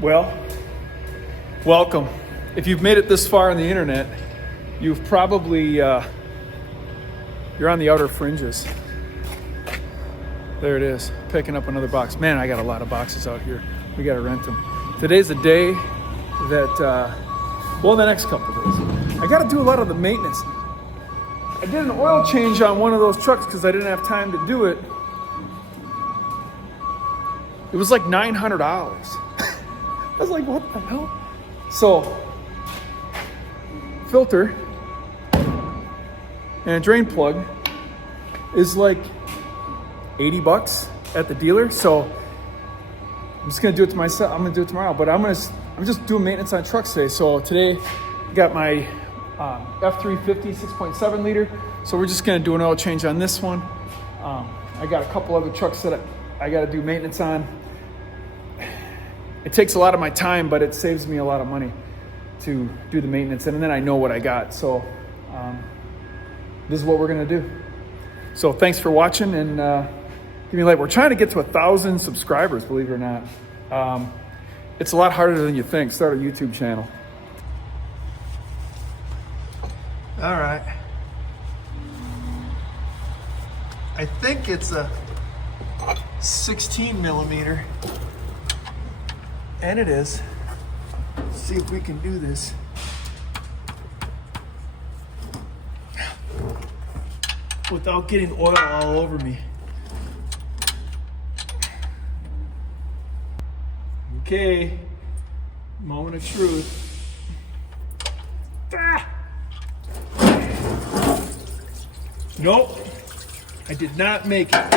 Well, welcome. If you've made it this far on the internet, you've probably, you're on the outer fringes. There it is, picking up another box. Man, I got a lot of boxes out here. We got to rent them. Today's the day that, the next couple days. I got to do a lot of the maintenance. I did an oil change on one of those trucks because I didn't have time to do it. It was like $900. I was like, what the hell? So, filter and a drain plug is like $80 at the dealer. So I'm just gonna do it to myself. I'm gonna do it tomorrow, but I'm just doing maintenance on trucks today. So today I got my F350 6.7 liter. So we're just gonna do an oil change on this one. I got a couple other trucks that I gotta do maintenance on. It takes a lot of my time, but it saves me a lot of money to do the maintenance, and then I know what I got. So this is what we're gonna do. So thanks for watching, and give me a like. We're trying to get to 1,000 subscribers, believe it or not. It's a lot harder than you think. Start a YouTube channel. All right. I think it's a 16 millimeter. And it is. Let's see if we can do this. Without getting oil all over me. Okay, moment of truth. Ah! Nope, I did not make it.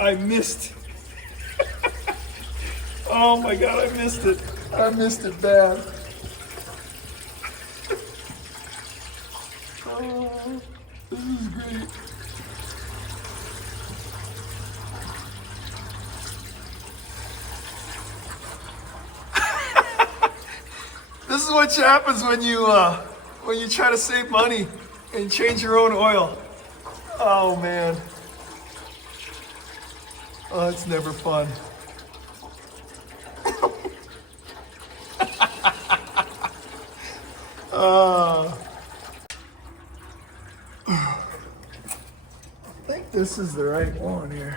I missed. Oh my God, I missed it. I missed it bad. Oh, this is great. This is what happens when you try to save money and change your own oil. Oh man. Oh, it's never fun. I think this is the right one here.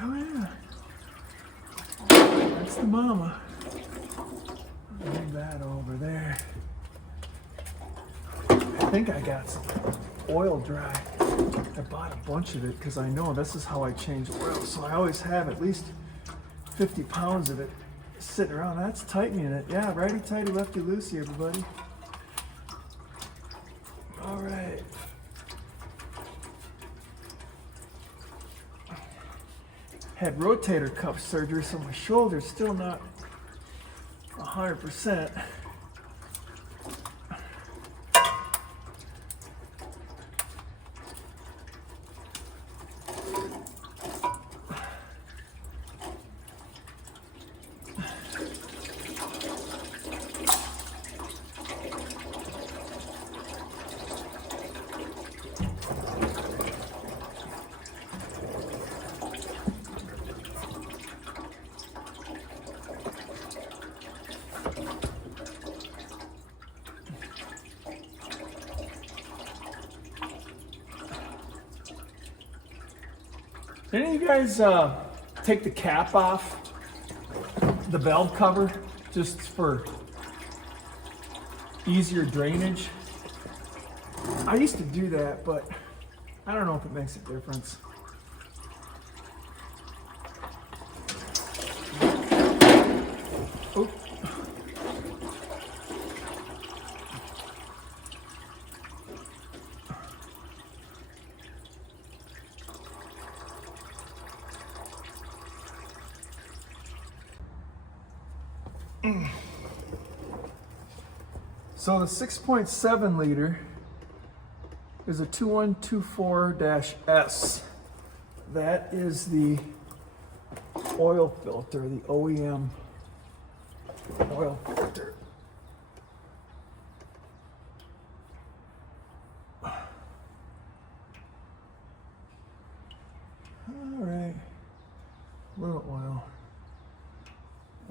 Oh yeah. That's the mama. Leave that over there. I think I got some oil dry. I bought a bunch of it because I know this is how I change oil. So I always have at least 50 pounds of it sitting around. That's tightening it. Yeah, righty tighty, lefty loosey, everybody. All right. Had rotator cuff surgery, so my shoulder's still not 100%. Any of you guys take the cap off the valve cover just for easier drainage? I used to do that, but I don't know if it makes a difference. Oh. So the 6.7 liter is a 2124-S. That is the oil filter, the OEM oil filter. All right. little oil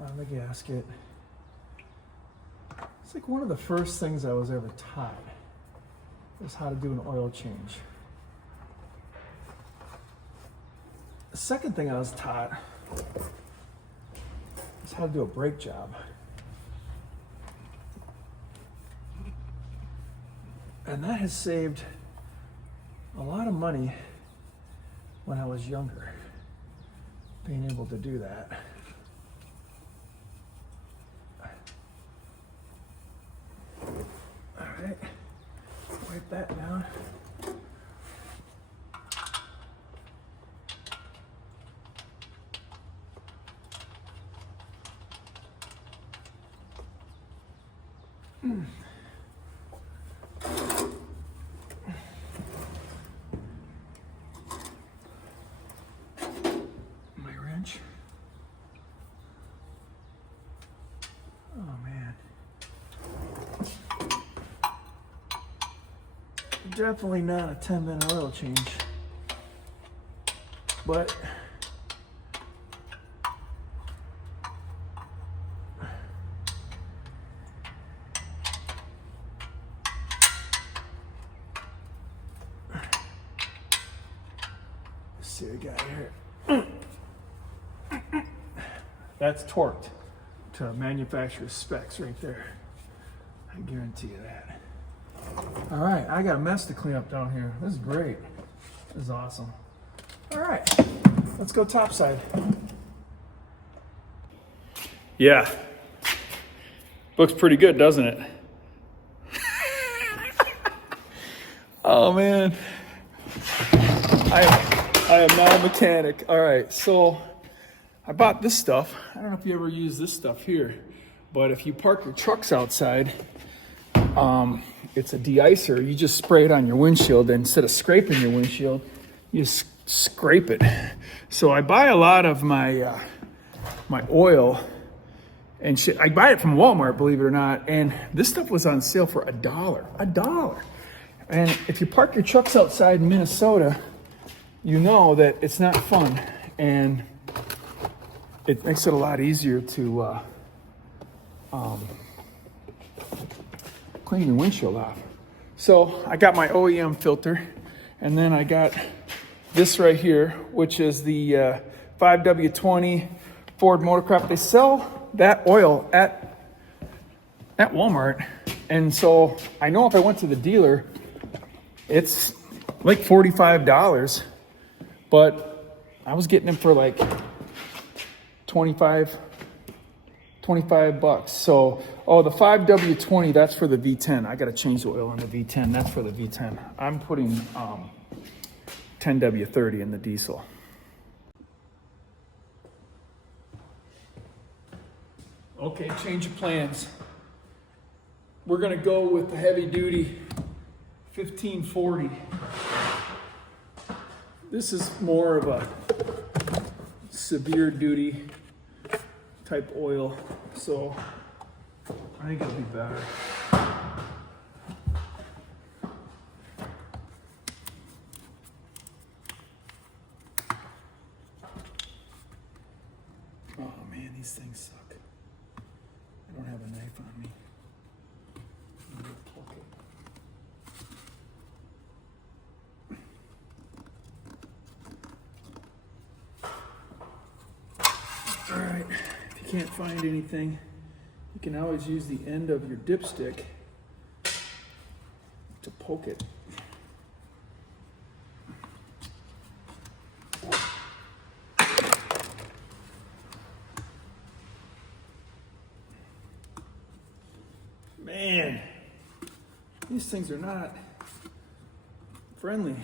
on the gasket. It's like one of the first things I was ever taught is how to do an oil change. The second thing I was taught is how to do a brake job. And that has saved a lot of money when I was younger, being able to do that. All right, wipe that down. My wrench. Oh man. Definitely not a 10-minute oil change, but let's see what we got here. That's torqued to manufacturer's specs right there. I guarantee you that. All right, I got a mess to clean up down here. This is great. This is awesome. All right, let's go topside. Yeah. Looks pretty good, doesn't it? Oh man. I am now a mechanic. All right, so I bought this stuff. I don't know if you ever use this stuff here, but if you park your trucks outside, it's a de-icer. You just spray it on your windshield, and instead of scraping your windshield, you just scrape it. So I buy a lot of my my oil and shit. I buy it from Walmart, believe it or not, and this stuff was on sale for $1. $1. And if you park your trucks outside in Minnesota, you know that it's not fun, and it makes it a lot easier to clean your windshield off. So I got my OEM filter, and then I got this right here, which is the 5W20 Ford Motorcraft. They sell that oil at Walmart, and so I know if I went to the dealer, it's like $45, but I was getting them for like 25 bucks. So, oh, the 5W20, that's for the V10. I got to change the oil on the V10. That's for the V10. I'm putting 10W30 in the diesel. Okay, change of plans. We're going to go with the heavy duty 1540. This is more of a severe duty type oil, so I think it'll be better. Oh man, these things suck. I don't have a knife on me. I'm gonna poke it. All right, if you can't find anything, you can always use the end of your dipstick to poke it. Man, these things are not friendly.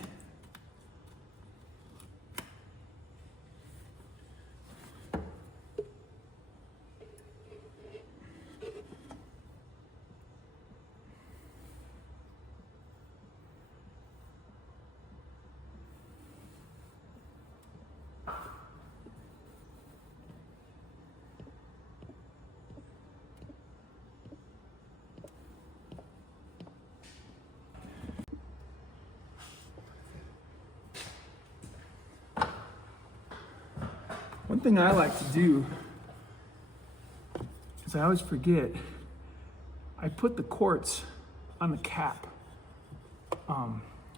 One thing I like to do is I always forget, I put the quarts on the cap.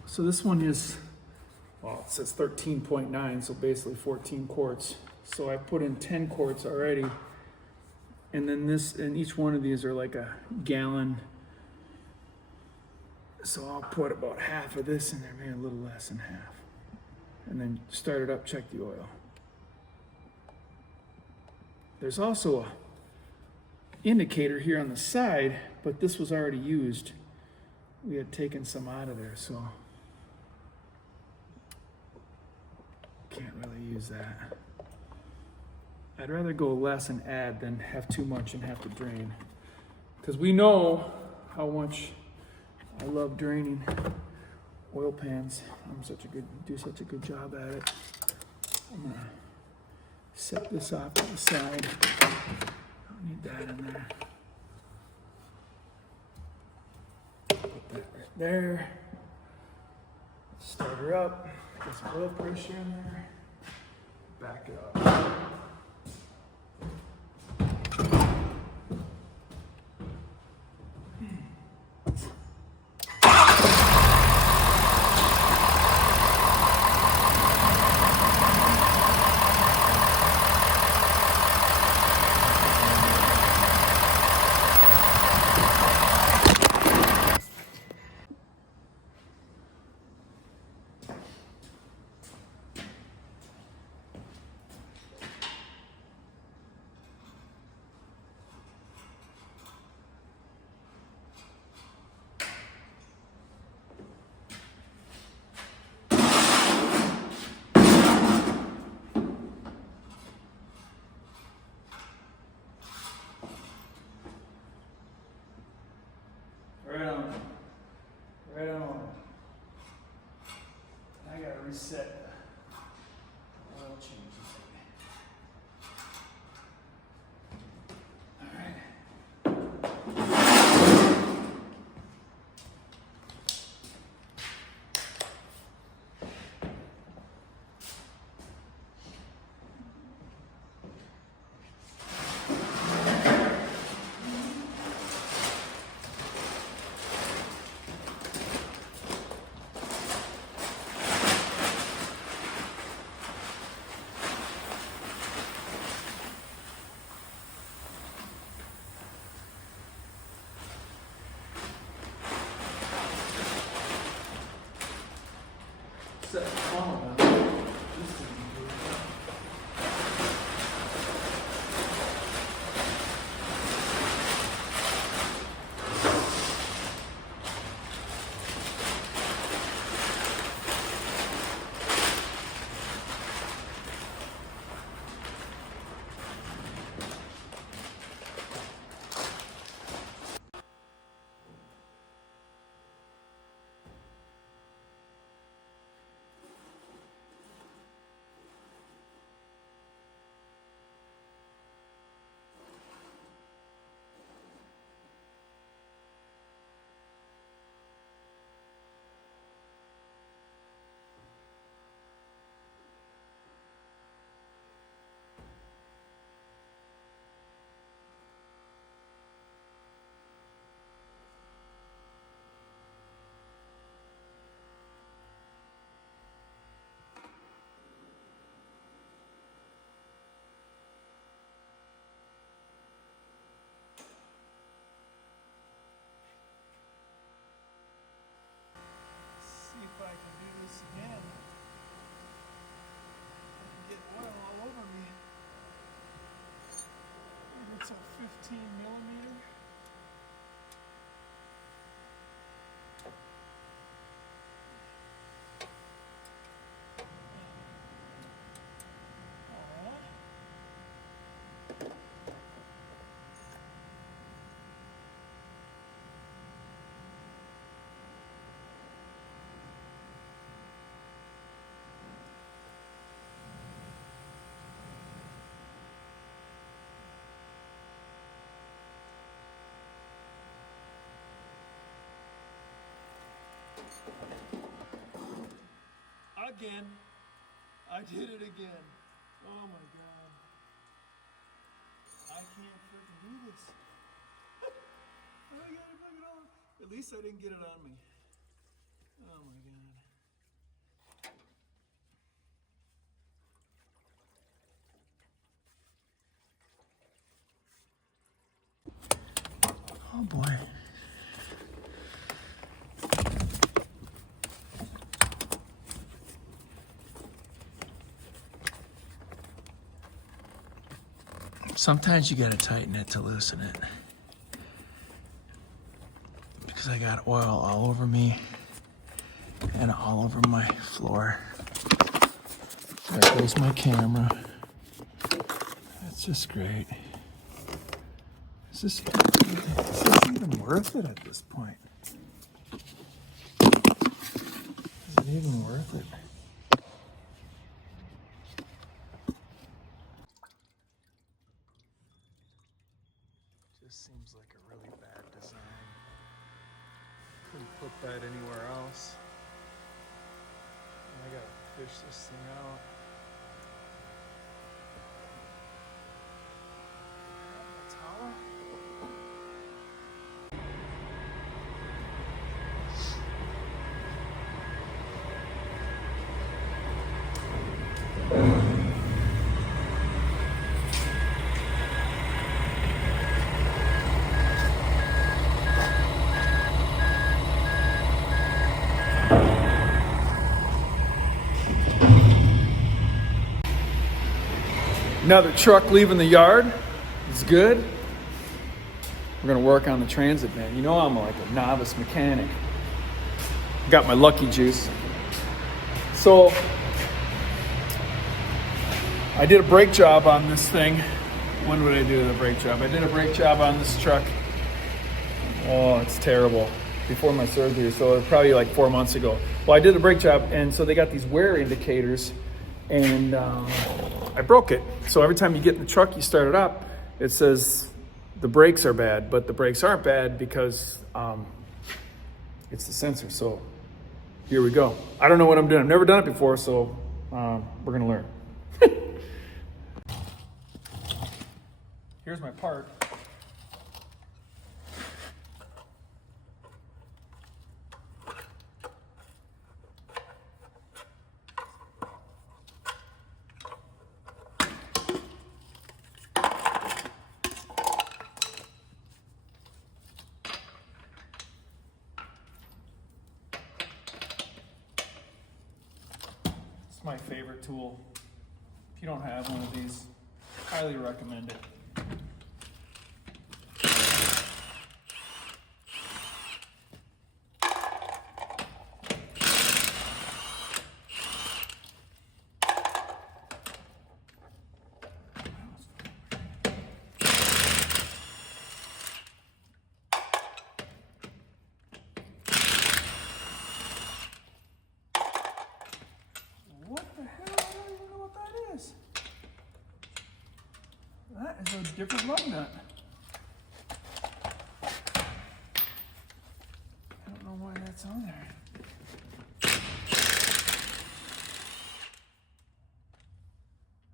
So this one is, well, it says 13.9, so basically 14 quarts. So I put in 10 quarts already. And then each one of these are like a gallon. So I'll put about half of this in there, maybe a little less than half. And then start it up, check the oil. There's also a indicator here on the side, but this was already used. We had taken some out of there, so can't really use that. I'd rather go less and add than have too much and have to drain. Because we know how much I love draining oil pans. Do such a good job at it. I'm gonna set this off to the side. Don't need that in there. Put that right there. Start her up. Get some oil pressure in there. Back it up. Right on. I gotta reset the oil changes. All right. Set the funnel down. This thing is see if I can do this again. Get oil all over me. Maybe it's a 15 millimeter. Again. I did it again. Oh my God. I can't freaking do this. I gotta fucking on. At least I didn't get it on me. Oh my god. Oh boy. Sometimes you gotta tighten it to loosen it. Because I got oil all over me and all over my floor. There goes my camera. That's just great. Is this even worth it at this point? Is it even worth it? Just seems like a really bad design. Couldn't put that anywhere else. And I gotta fish this thing out. A towel? Another truck leaving the yard. It's good. We're gonna work on the Transit, man. You know I'm like a novice mechanic. Got my lucky juice. So I did a brake job on this thing. When would I do the brake job? I did a brake job on this truck. Oh, it's terrible. Before my surgery, so it was probably like 4 months ago. Well, I did a brake job, and so they got these wear indicators, and I broke it. So every time you get in the truck, you start it up, it says the brakes are bad, but the brakes aren't bad because it's the sensor. So here we go. I don't know what I'm doing. I've never done it before, so we're gonna learn. Here's my part. It's my favorite tool. If you don't have one of these, highly recommend it. What the hell? I don't even know what that is. That is a different lug nut. I don't know why that's on there.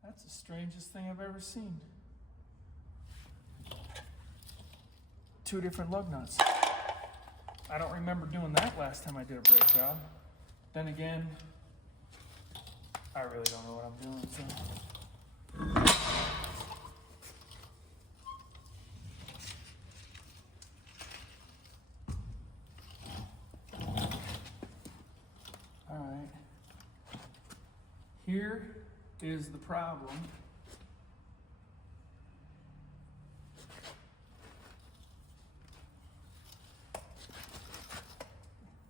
That's the strangest thing I've ever seen. 2 different lug nuts. I don't remember doing that last time I did a brake job. Then again, I really don't know what I'm doing, so. All right. Here is the problem.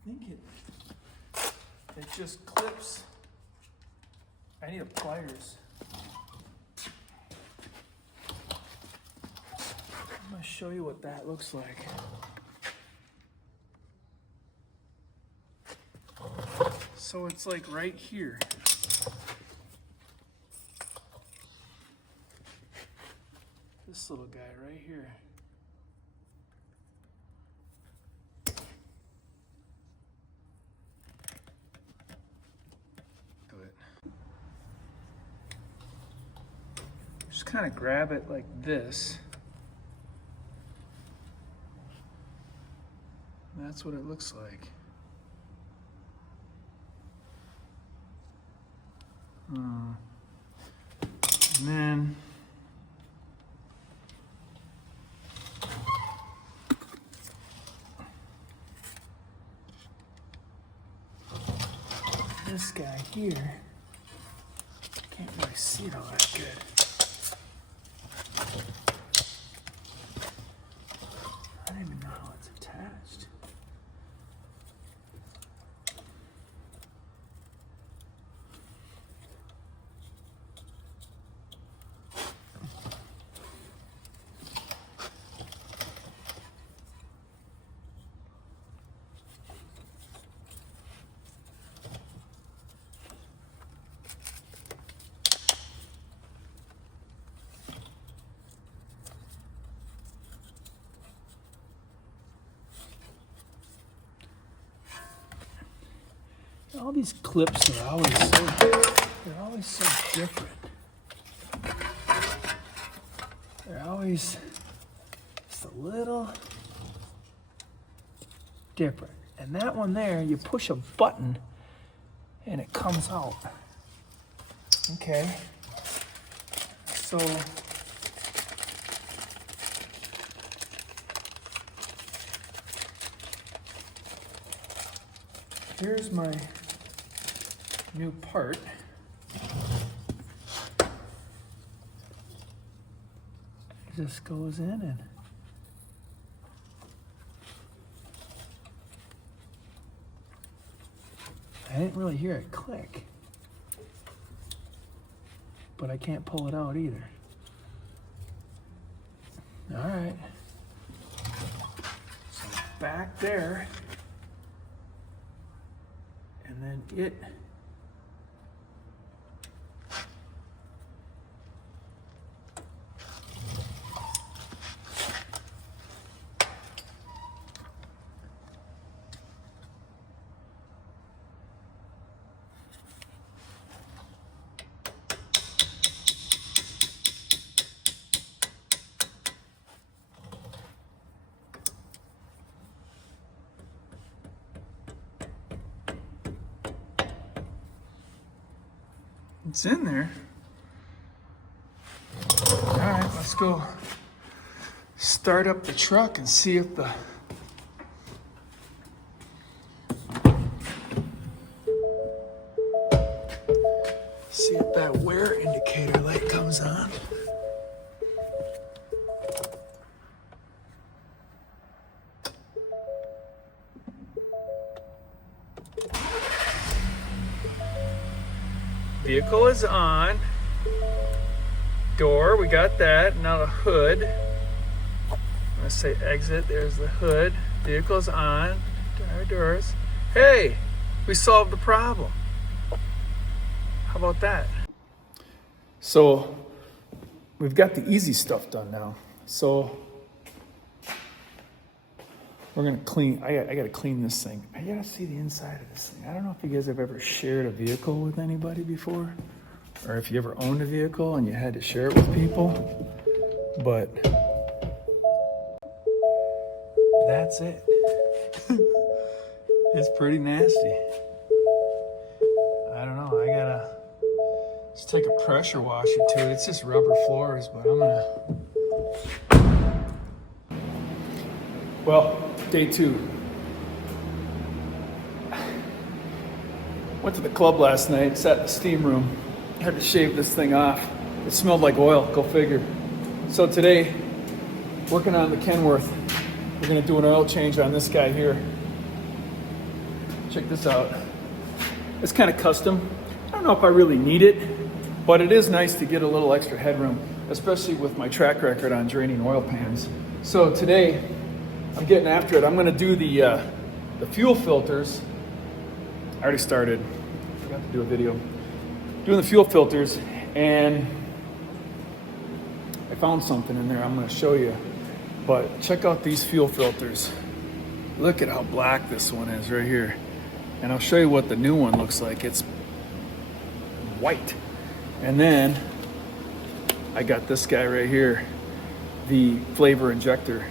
I think it just clips. I need a pliers. I'm gonna show you what that looks like. So it's like right here. This little guy right here. Just kind of grab it like this. That's what it looks like. And then this guy here, can't really see it all that good. I don't even know how it's attached. All these clips are always so different. They're always just a little different. And that one there, you push a button and it comes out. Okay. So here's my new part. It just goes in and I didn't really hear it click, but I can't pull it out either. All right, so back there, and then it it's in there. All right, let's go start up the truck and see if the that wear indicator light comes on. Vehicle is on. Door, we got that. Now the hood. I'm gonna say exit. There's the hood. Vehicle's on. Our doors. Hey, we solved the problem. How about that? So we've got the easy stuff done now. So we're gonna clean. I gotta clean this thing. I gotta see the inside of this thing. I don't know if you guys have ever shared a vehicle with anybody before, or if you ever owned a vehicle and you had to share it with people. But that's it. It's pretty nasty. I don't know. I gotta just take a pressure washer to it. It's just rubber floors, but I'm gonna. Well, day 2. Went to the club last night, sat in the steam room, had to shave this thing off. It smelled like oil, go figure. So today, working on the Kenworth, we're gonna do an oil change on this guy here. Check this out. It's kind of custom. I don't know if I really need it, but it is nice to get a little extra headroom, especially with my track record on draining oil pans. So today, I'm getting after it. I'm gonna do the fuel filters. I already started. Forgot to do a video. Doing the fuel filters, and I found something in there I'm gonna show you. But check out these fuel filters. Look at how black this one is right here. And I'll show you what the new one looks like. It's white. And then I got this guy right here, the flavor injector.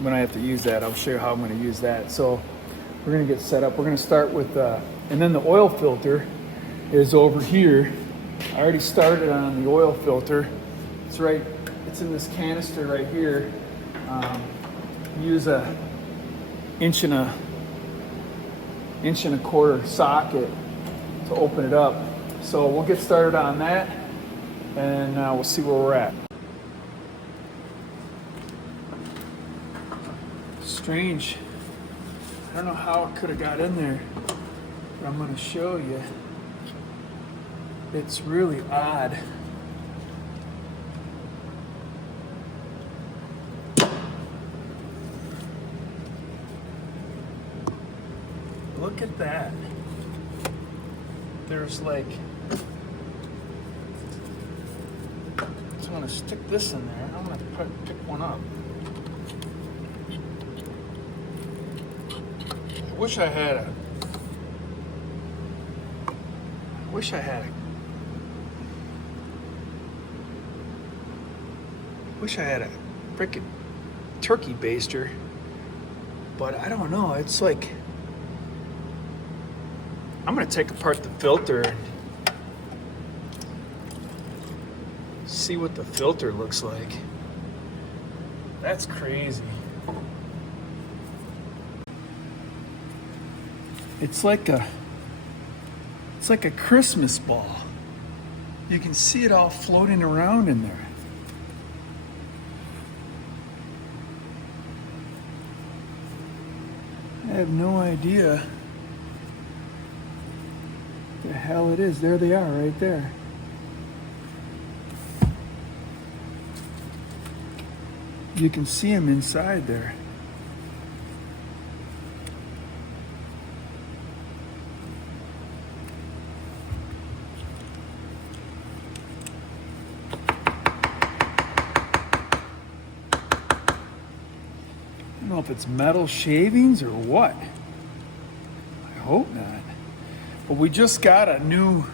When I have to use that, I'll show you how I'm going to use that. So we're going to get set up. We're going to start with, and then the oil filter is over here. I already started on the oil filter. It's right, it's in this canister right here. Use a inch and a quarter socket to open it up. So we'll get started on that, and we'll see where we're at. Strange. I don't know how it could have got in there, but I'm going to show you. It's really odd. Look at that. There's like, so I'm gonna stick this in there. I'm gonna pick one up. I wish I had a frickin' turkey baster, but I don't know. It's like, I'm gonna take apart the filter and see what the filter looks like. That's crazy. It's like a Christmas ball. You can see it all floating around in there. I have no idea the hell it is. There they are, right there. You can see them inside there. I don't know if it's metal shavings or what. I hope not. But we just got a new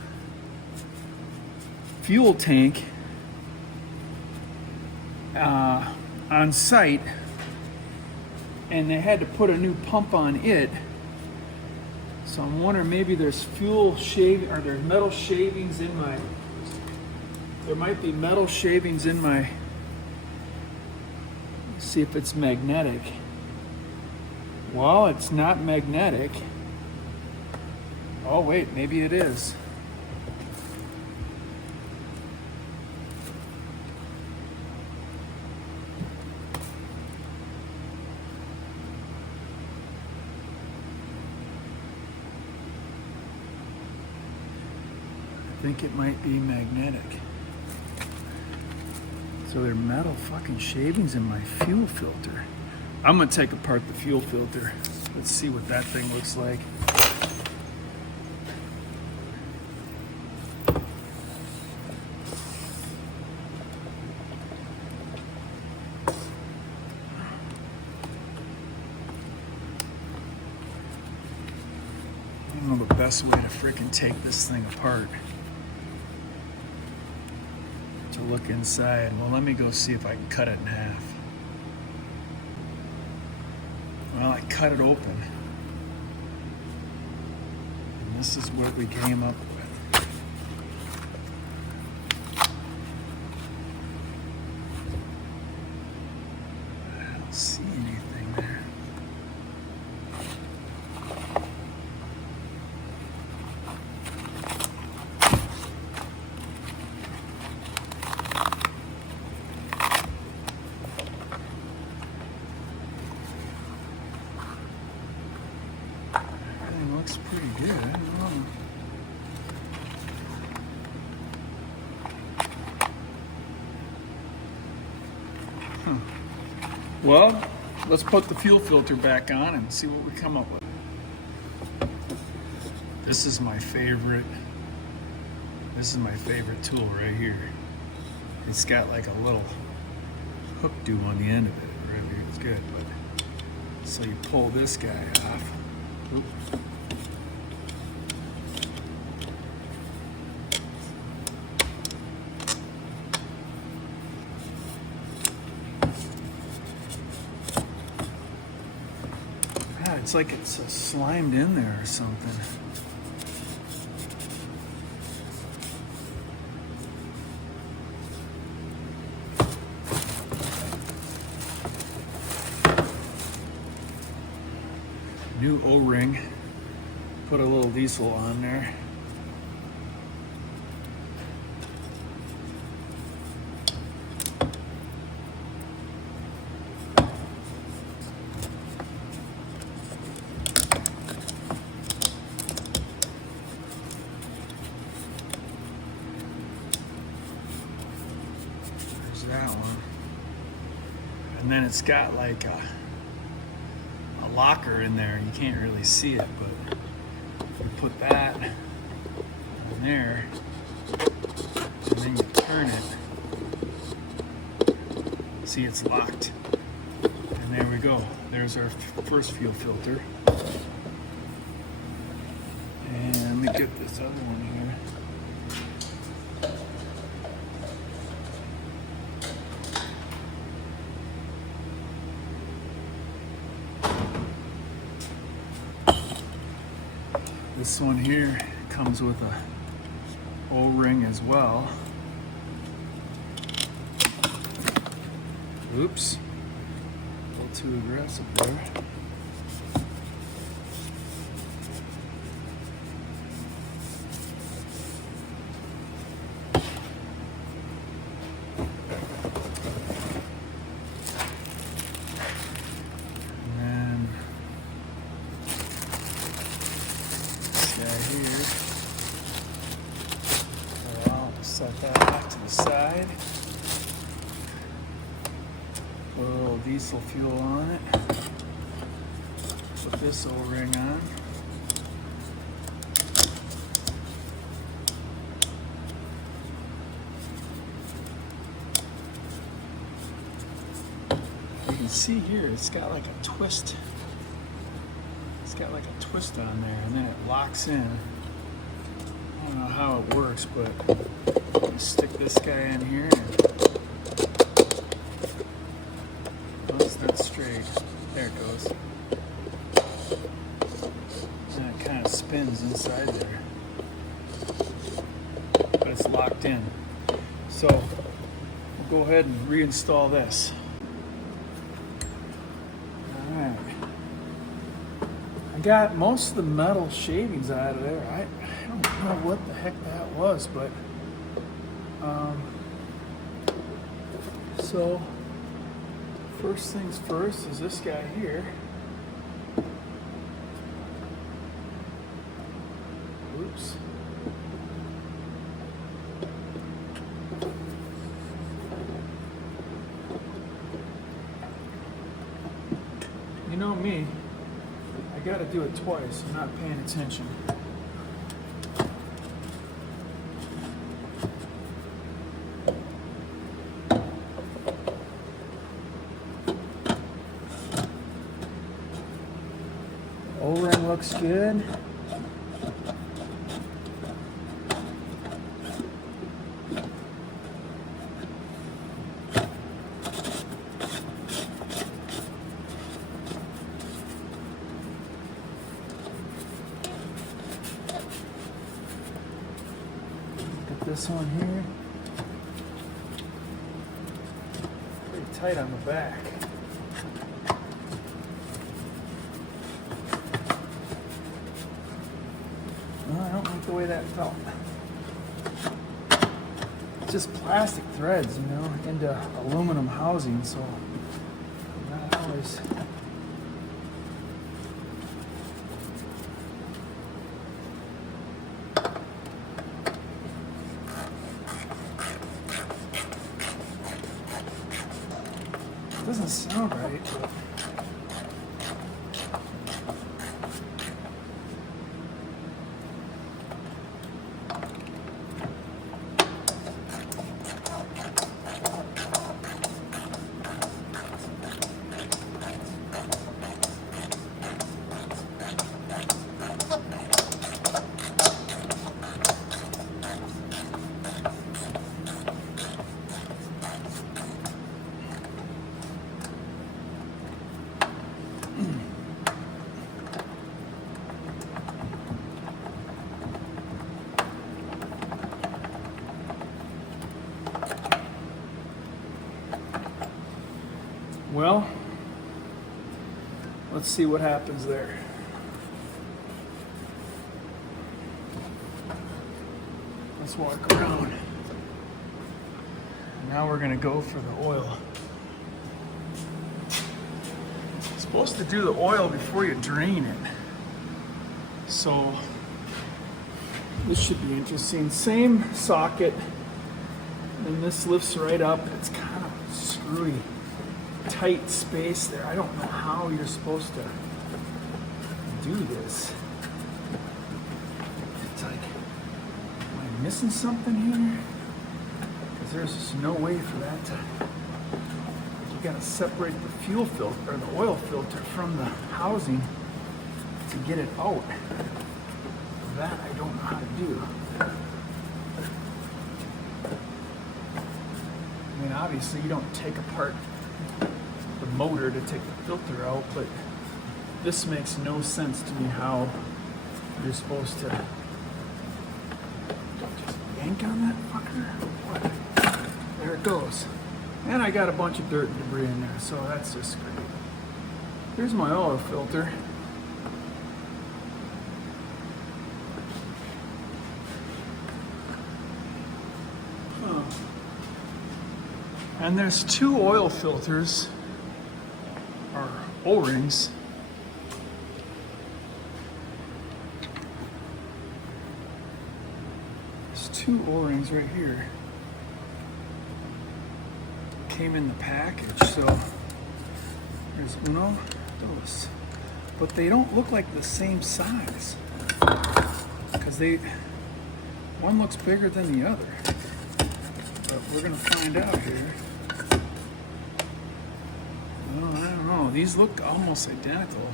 fuel tank on site, and they had to put a new pump on it. So I'm wondering, maybe there's fuel shaving, or there's metal shavings in my, there might be metal shavings in my, let's see if it's magnetic. Well, it's not magnetic. Oh wait, maybe it is. I think it might be magnetic. So there are metal fucking shavings in my fuel filter. I'm gonna take apart the fuel filter. Let's see what that thing looks like. I don't know the best way to freaking take this thing apart. To look inside. Well, let me go see if I can cut it in half. Well, I cut it open. And this is what we came up with. I don't see anything there. Looks pretty good. I don't know. Well, let's put the fuel filter back on and see what we come up with. This is my favorite tool right here. It's got like a little hook do on the end of it. Right here, it's good. But so you pull this guy off. Oops. It's like it's slimed in there or something. New O-ring. Put a little diesel on there. There's that one. And then it's got like a locker in there. You can't really see it, but you put that in there, and then you turn it. See, it's locked. And there we go. There's our first fuel filter. And let me get this other one here. This one here comes with a O-ring as well. Oops, a little too aggressive there. Here. So I'll set that off to the side. Put a little diesel fuel on it. Put this O-ring on. You can see here it's got like a twist. It's got like a twist on there, and then it locks in. I don't know how it works, but you stick this guy in here and once that's straight, there it goes. And it kind of spins inside there, but it's locked in. So we'll go ahead and reinstall this. I got most of the metal shavings out of there. I don't know what the heck that was, but so first things first is this guy here. Oops. You know me. I gotta do it twice. I'm not paying attention. O-ring looks good. This one here, pretty tight on the back. Well, I don't like the way that felt. It's just plastic threads, you know, into aluminum housing, so not always. Doesn't sound right, but Well, let's see what happens there. Let's walk around. Now we're gonna go for the oil. You're supposed to do the oil before you drain it. So this should be interesting. Same socket, and this lifts right up. It's kind of screwy, tight space there. I don't know how you're supposed to do this. It's like, am I missing something here? Because there's just no way for that to. You gotta separate the fuel filter or the oil filter from the housing to get it out. That I don't know how to do. I mean, obviously you don't take apart the motor to take the filter out, but this makes no sense to me how you're supposed to just yank on that fucker. What? There it goes. And I got a bunch of dirt and debris in there, so that's just great. Here's my oil filter. And there's two oil filters, or O-rings. There's two O-rings right here. Came in the package, so there's uno, dos. But they don't look like the same size. Because one looks bigger than the other. But we're gonna find out here. Well, I don't know. These look almost identical.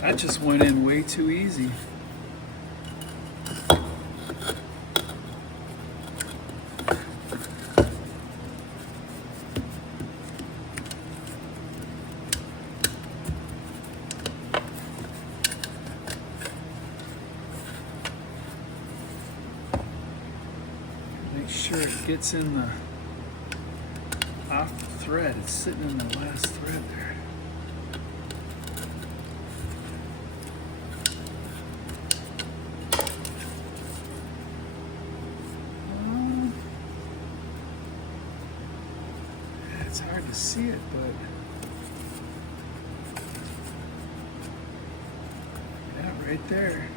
That just went in way too easy. Make sure it gets in the off the thread. It's sitting in the last thread there. It's hard to see it, but yeah, right there.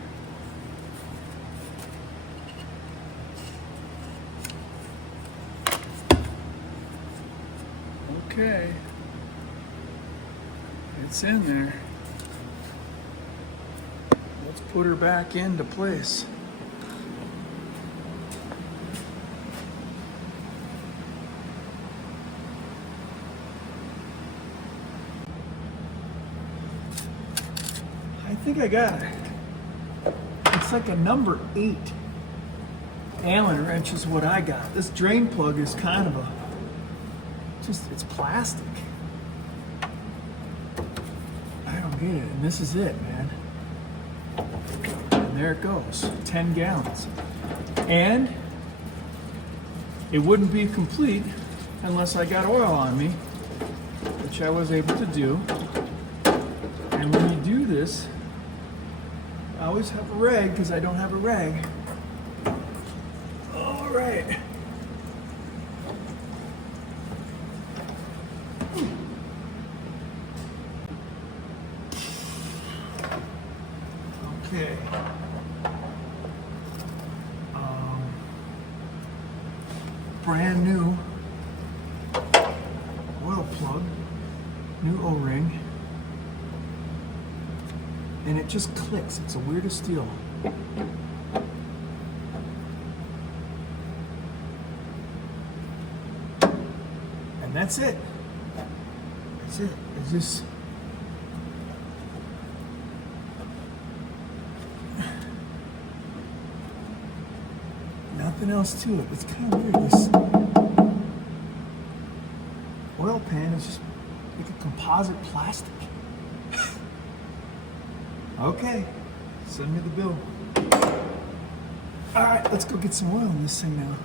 Okay, it's in there. Let's put her back into place. I think I got it. It's like a number 8 Allen wrench is what I got. This drain plug is kind of it's plastic. I don't get it, and this is it, man. And there it goes, 10 gallons. And it wouldn't be complete unless I got oil on me, which I was able to do. And when you do this, I always have a rag because I don't have a rag. All right. Okay. Brand new oil plug, new O-ring, and it just clicks. It's the weirdest deal. And that's it. That's it. It's just nothing else to it. It's kind of weird. This oil pan is just like a composite plastic. Okay, send me the bill. All right, let's go get some oil in this thing now.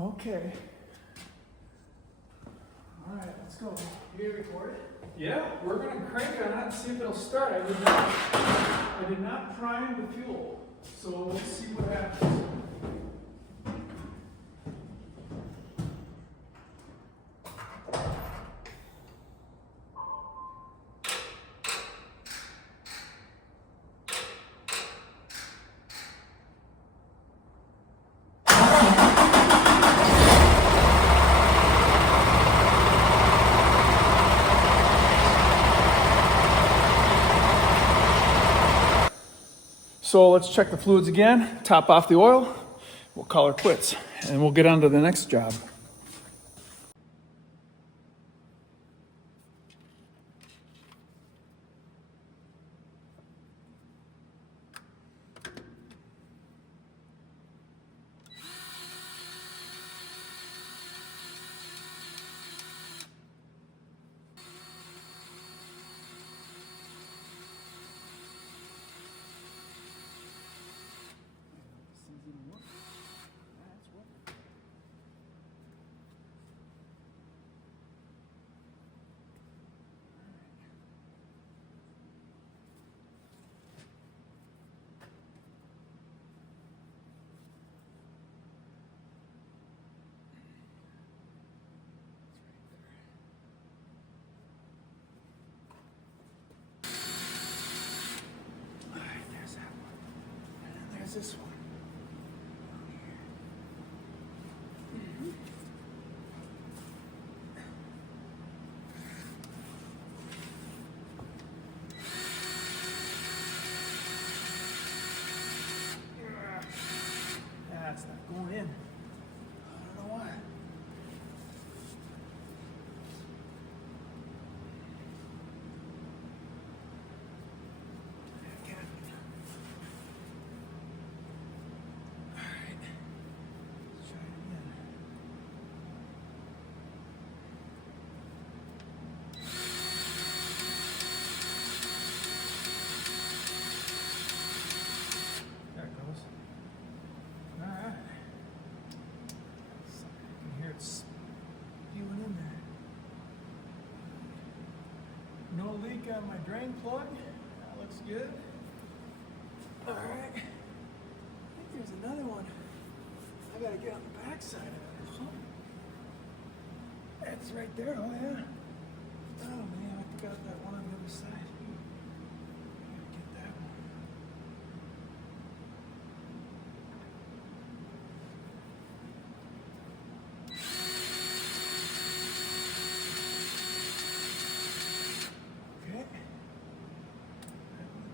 Okay. All right, let's go. You gonna record it? Yeah, we're gonna crank it on it and see if it'll start. I did not prime the fuel, so we'll see what happens. So let's check the fluids again, top off the oil, we'll call her quits, and we'll get on to the next job. This one. That's not going in. I don't know why. No leak on my drain plug. That looks good. All right. I think there's another one. I gotta get on the back side of it or something. That's right there. Oh yeah. Oh man, I forgot that one on the other side. Gotta get that one.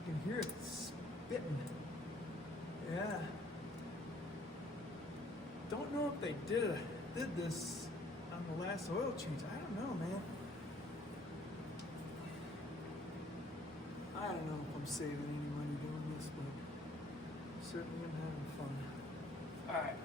You can hear it spitting. Yeah. Don't know if they did this on the last oil change. I don't know, man. I don't know if I'm saving any money doing this, but certainly I'm having fun. All right.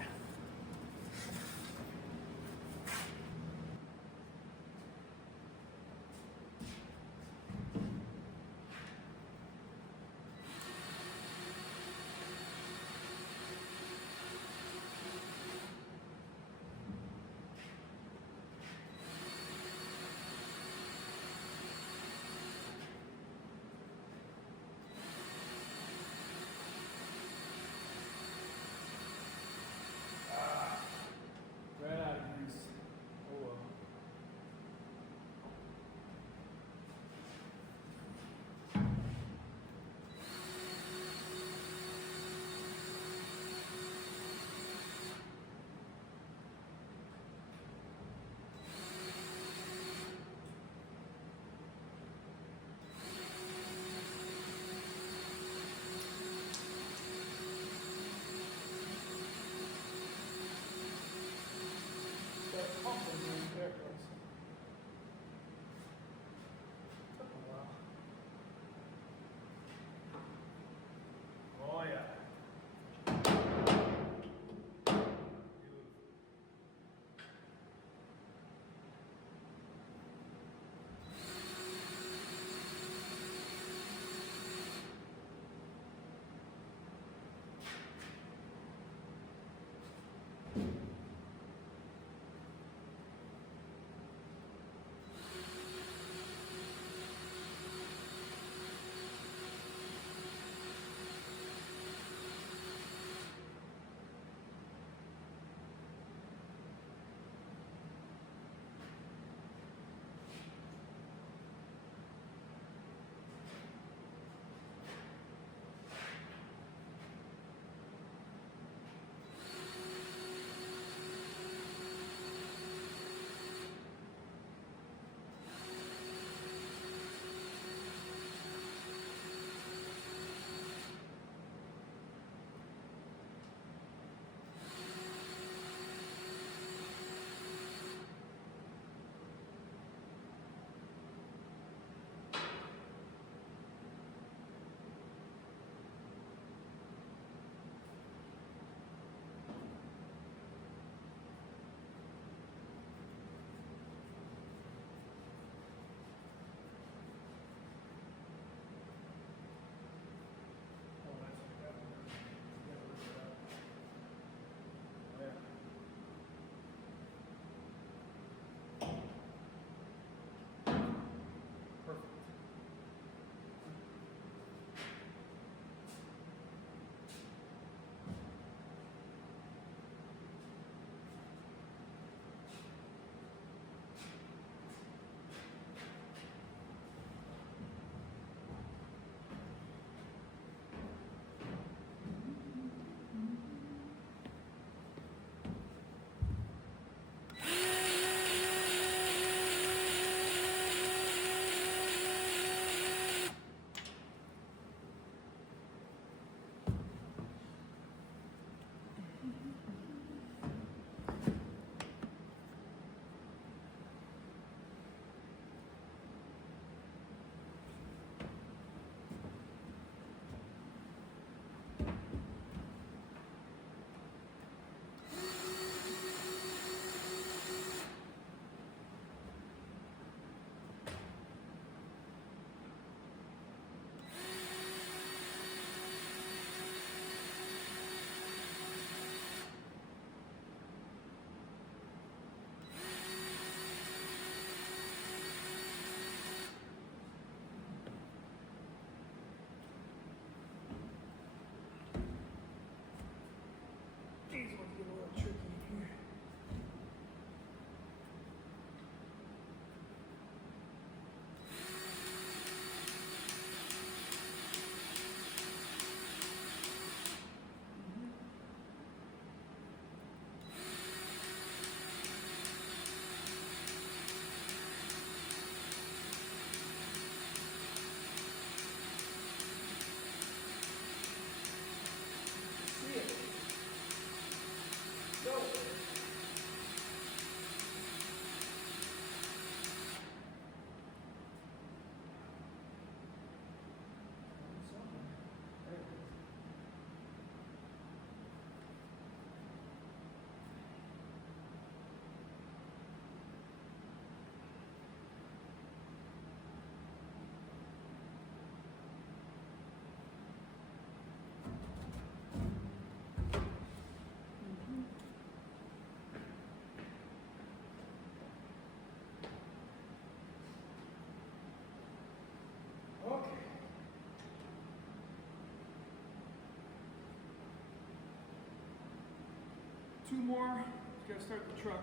2 more. Gotta start the truck.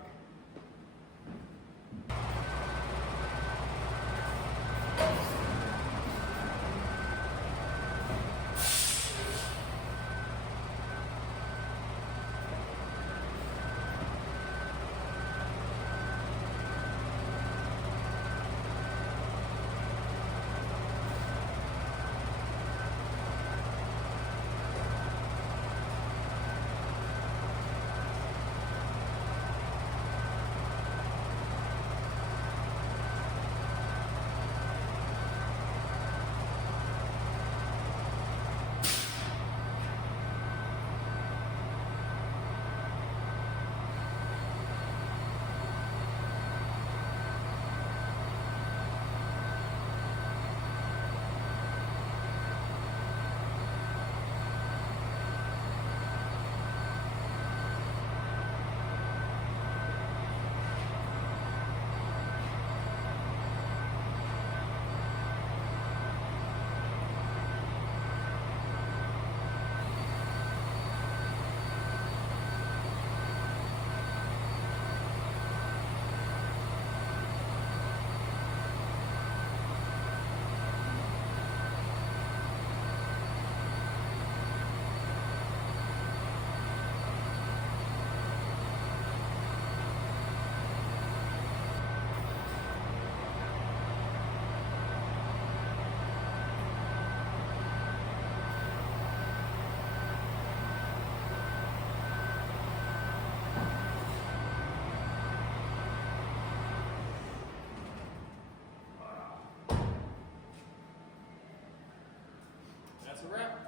That's a wrap.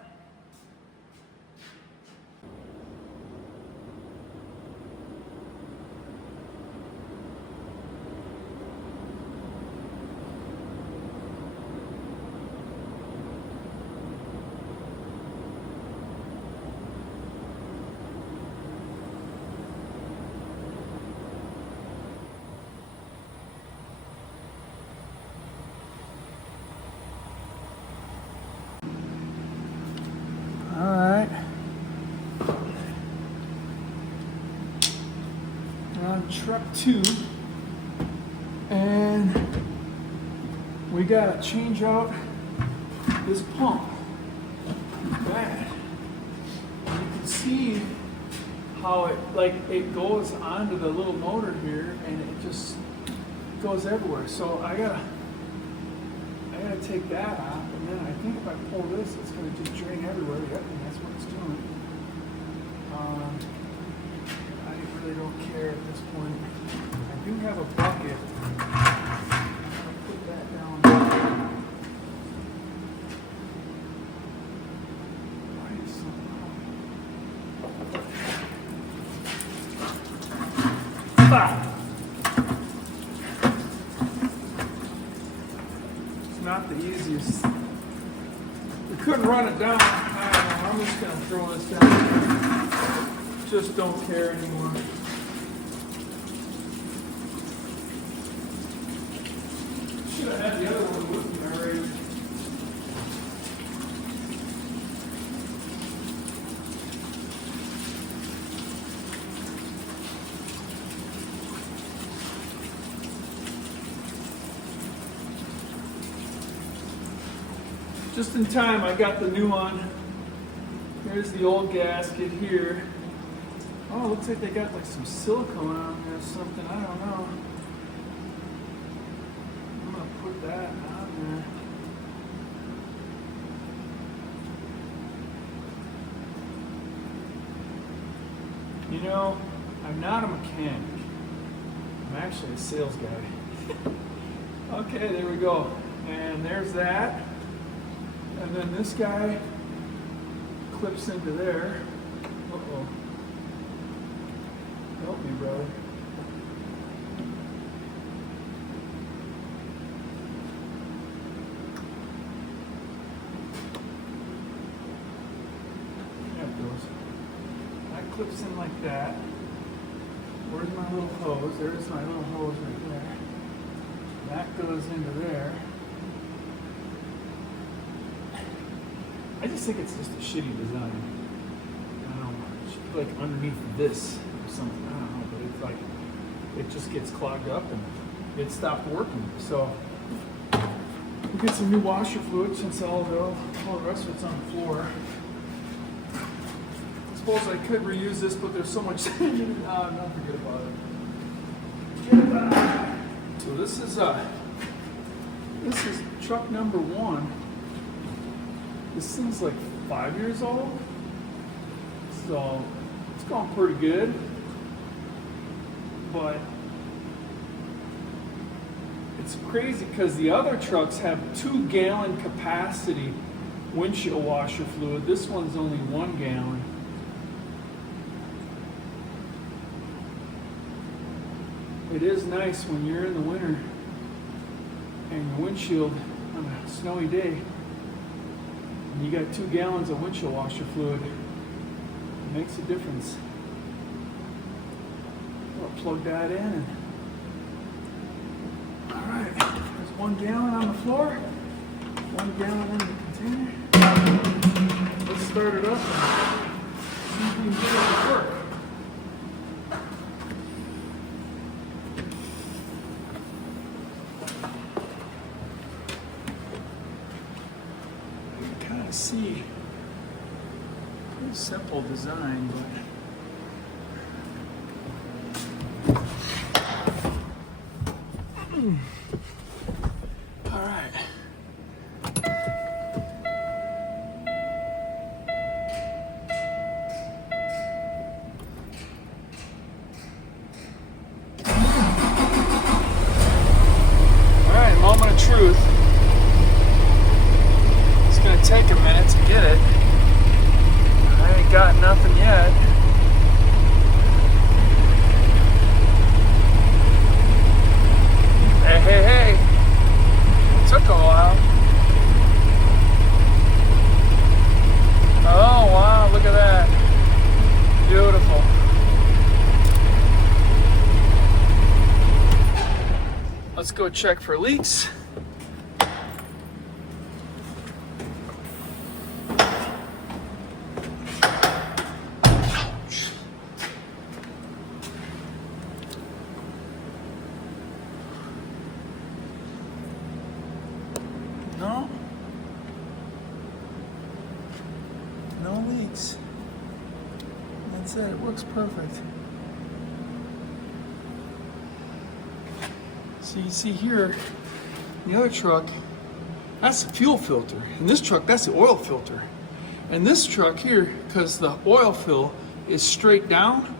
All right. We're on truck 2, and we gotta change out this pump. Bad. You can see how it goes onto the little motor here, and it just goes everywhere. So I gotta take that off, and then I think if I pull this, it's going to just drain everywhere. Yep, and that's what it's doing. I really don't care at this point. I do have a bucket. I'll put that down. Why is something wrong? Not the easiest. We couldn't run it down. I don't know. I'm just going to throw this down. Just don't care anymore. Should have had the other one with me already. Just in time, I got the new one. Here's the old gasket here. Oh, it looks like they got like some silicone on there or something. I don't know. I'm gonna put that on there. You know, I'm not a mechanic. I'm actually a sales guy. Okay, there we go. And there's that. And then this guy clips into there. Uh-oh. Help me, brother. There it goes. That clips in like that. Where's my little hose? There's my little hose right there. That goes into there. I just think it's just a shitty design. I don't know. It should be like underneath this. or something. I don't know, but it's like it just gets clogged up and it stopped working. So we'll get some new washer fluid since all the rest of it's on the floor. I suppose I could reuse this, but there's so much sand in it. No, forget about it. So this is truck number 1. This thing's like 5 years old, so it's going pretty good. But it's crazy because the other trucks have 2-gallon capacity windshield washer fluid. This one's only 1 gallon. It is nice when you're in the winter and your windshield on a snowy day and you got 2 gallons of windshield washer fluid. It makes a difference. I'll plug that in. And all right, there's 1 gallon on the floor, 1 gallon in the container. Let's start it up and see if we can get it to work. See, pretty simple design, but all right. All right, moment of truth. Take a minute to get it. I ain't got nothing yet. Hey. Took a while. Oh wow, look at that. Beautiful. Let's go check for leaks. No leaks. That's it. It works perfect. So you see here, the other truck, that's the fuel filter. In this truck, that's the oil filter. And this truck here, because the oil fill is straight down,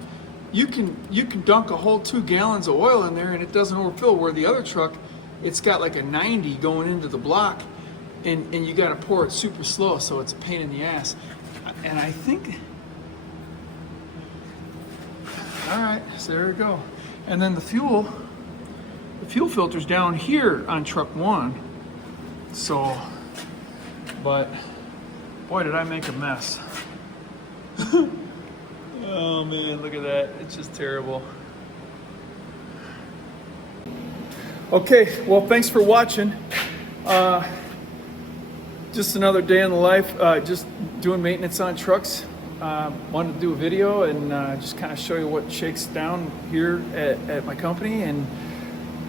you can dunk a whole 2 gallons of oil in there and it doesn't overfill. Where the other truck, it's got like a 90 going into the block, and you got to pour it super slow, so it's a pain in the ass. And I think, all right, so there we go. And then the fuel filter's down here on truck 1. So, but boy, did I make a mess. Oh man, look at that. It's just terrible. Okay, well, thanks for watching. Just another day in the life, just doing maintenance on trucks. Wanted to do a video and just kind of show you what shakes down here at my company. And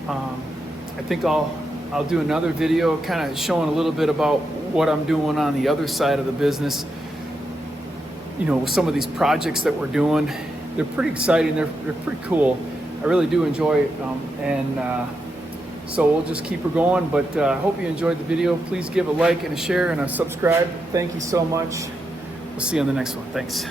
I think I'll do another video kind of showing a little bit about what I'm doing on the other side of the business. You know, some of these projects that we're doing, they're pretty exciting. They're pretty cool. I really do enjoy it. So we'll just keep her going, but I hope you enjoyed the video. Please give a like and a share and a subscribe. Thank you so much. We'll see you on the next one. Thanks.